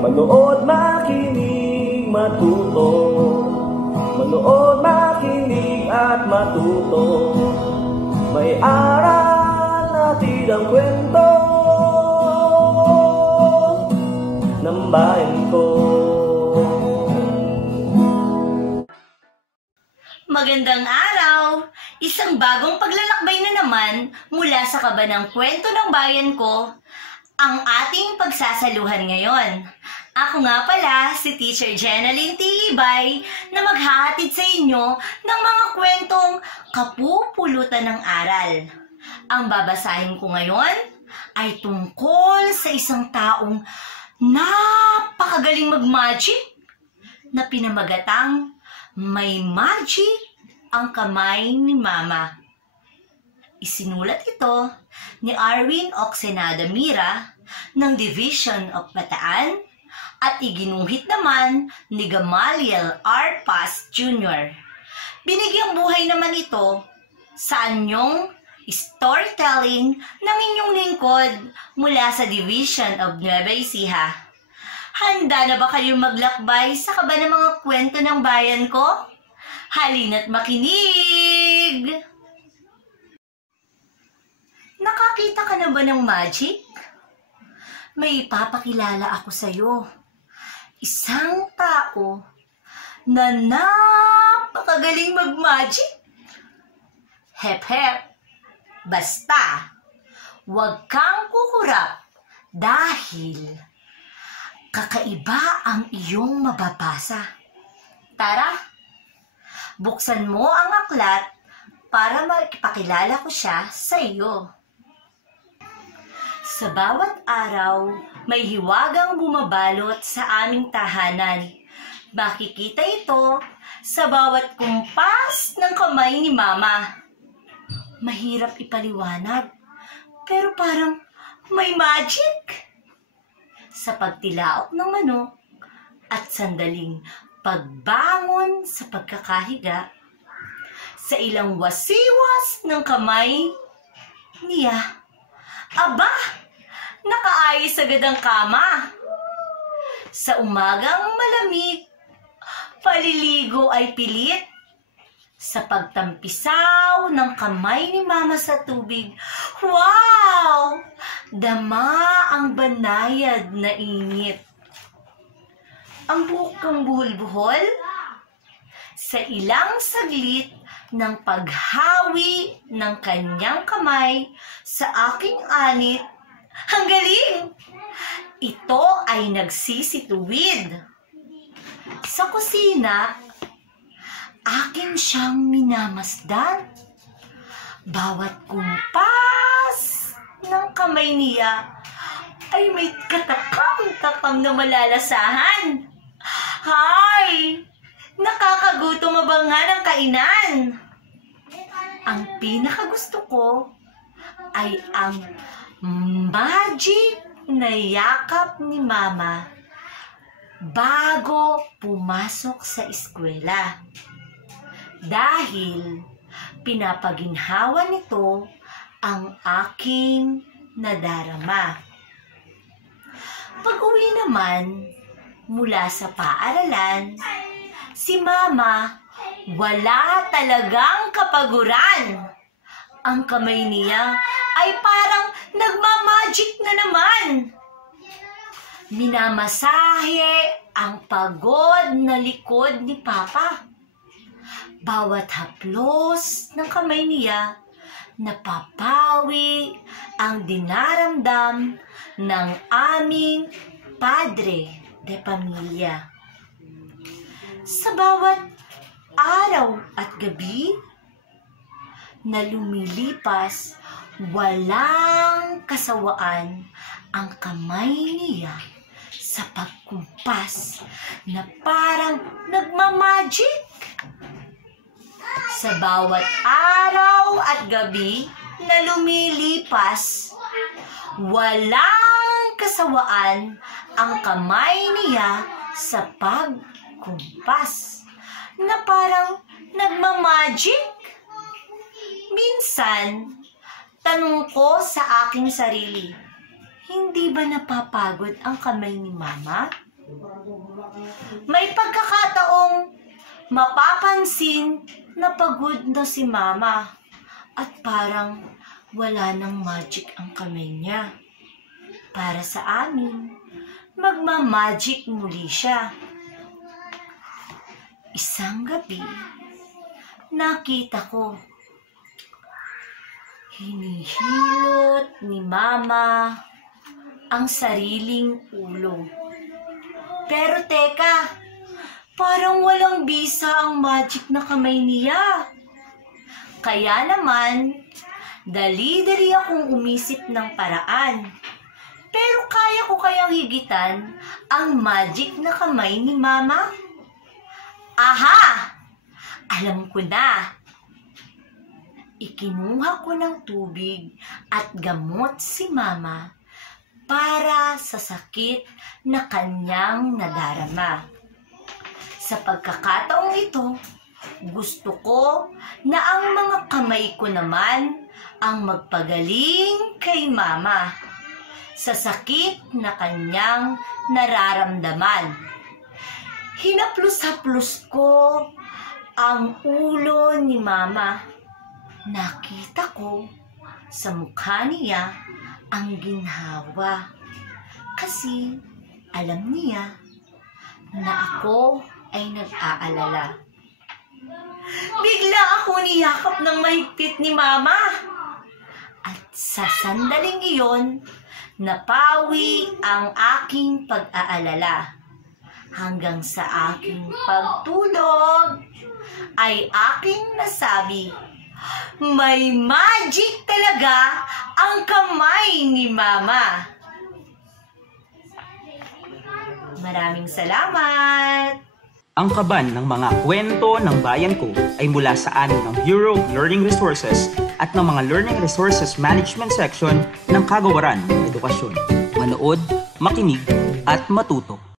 Manood, makinig, matuto. Manood, makinig at matuto. May aral natin ang kwento ng bayan ko. Magandang araw! Isang bagong paglalakbay na naman mula sa kaba ng kwento ng bayan ko ang ating pagsasaluhan ngayon. Ako nga pala si Teacher Jenaline T. Ibay na maghahatid sa inyo ng mga kwentong kapupulutan ng aral. Ang babasahin ko ngayon ay tungkol sa isang taong napakagaling mag-magic na pinamagatang may magic ang kamay ni Mama. Isinulat ito ni Arwin Oxenada Mira ng Division of Bataan at iginuhit naman ni Gamaliel R. Paz Jr. Binigyang buhay naman ito sa anyong storytelling ng inyong lingkod mula sa Division of Nueva Ecija. Handa na ba kayong maglakbay sa kaba ng mga kwento ng bayan ko? Halina't makinig! Nakakita ka na ba ng magic? May ipapakilala ako sa'yo. Isang tao na napakagaling mag-magic. Hep hep, basta, huwag kang kukurap dahil kakaiba ang iyong mababasa. Tara, buksan mo ang aklat para makipakilala ko siya sa iyo. Sa bawat araw, may hiwagang bumabalot sa aming tahanan. Makikita ito sa bawat kumpas ng kamay ni Mama. Mahirap ipaliwanag, pero parang may magic. Sa pagtilaok ng manok at sandaling pagbangon sa pagkakahiga, sa ilang wasiwas ng kamay niya, aba! Nakaayos agad ang kama. Sa umagang malamig, paliligo ay pilit. Sa pagtampisaw ng kamay ni Mama sa tubig, wow! Dama ang banayad na init. Ang buhok kong buhol-buhol, sa ilang saglit ng paghawi ng kanyang kamay sa aking anit, ang galing! Ito ay nagsisituwid. Sa kusina, akin siyang minamasdan. Bawat kumpas ng kamay niya ay may katakam-takam na malalasahan. Hay! Nakakagutom mabangan ang kainan. Ang pinakagusto ko ay ang magic na yakap ni Mama bago pumasok sa eskwela. Dahil pinapaginhawa nito ang aking nadarama. Pag-uwi naman mula sa paaralan, si Mama wala talagang kapaguran. Ang kamay niya ay parang nagmamagic na naman. Minamasahe ang pagod na likod ni Papa. Bawat haplos ng kamay niya, napapawi ang dinaramdam ng aming padre de pamilya. Sa bawat araw at gabi na lumilipas, walang kasawaan ang kamay niya sa pagkumpas na parang nagmamagic. Sa bawat araw at gabi na lumilipas, walang kasawaan ang kamay niya sa pagkumpas na parang nagmamagic. Minsan, tanong ko sa aking sarili, hindi ba napapagod ang kamay ni Mama? May pagkakataong mapapansin na pagod na si Mama at parang wala nang magic ang kamay niya. Para sa amin, magmamagic muli siya. Isang gabi, nakita ko, hinihilot ni Mama ang sariling ulo. Pero teka, parang walang bisa ang magic na kamay niya. Kaya naman, dali-dali akong umisip ng paraan. Pero kaya ko kayang higitan ang magic na kamay ni Mama? Aha! Alam ko na. Ikinuha ko ng tubig at gamot si Mama para sa sakit na kanyang nadarama. Sa pagkakataong ito, gusto ko na ang mga kamay ko naman ang magpagaling kay Mama sa sakit na kanyang nararamdaman. Hinaplos-haplos ko ang ulo ni Mama. Nakita ko sa mukha niya ang ginhawa kasi alam niya na ako ay nag-aalala. Bigla ako niyakap ng mahigpit ni Mama at sa sandaling iyon, napawi ang aking pag-aalala. Hanggang sa aking pagtulog, ay aking nasabi, may magic talaga ang kamay ni Mama. Maraming salamat! Ang kaban ng mga kwento ng bayan ko ay mula sa amin ng Bureau of Learning Resources at ng mga Learning Resources Management Section ng Kagawaran ng Edukasyon. Manood, makinig, at matuto.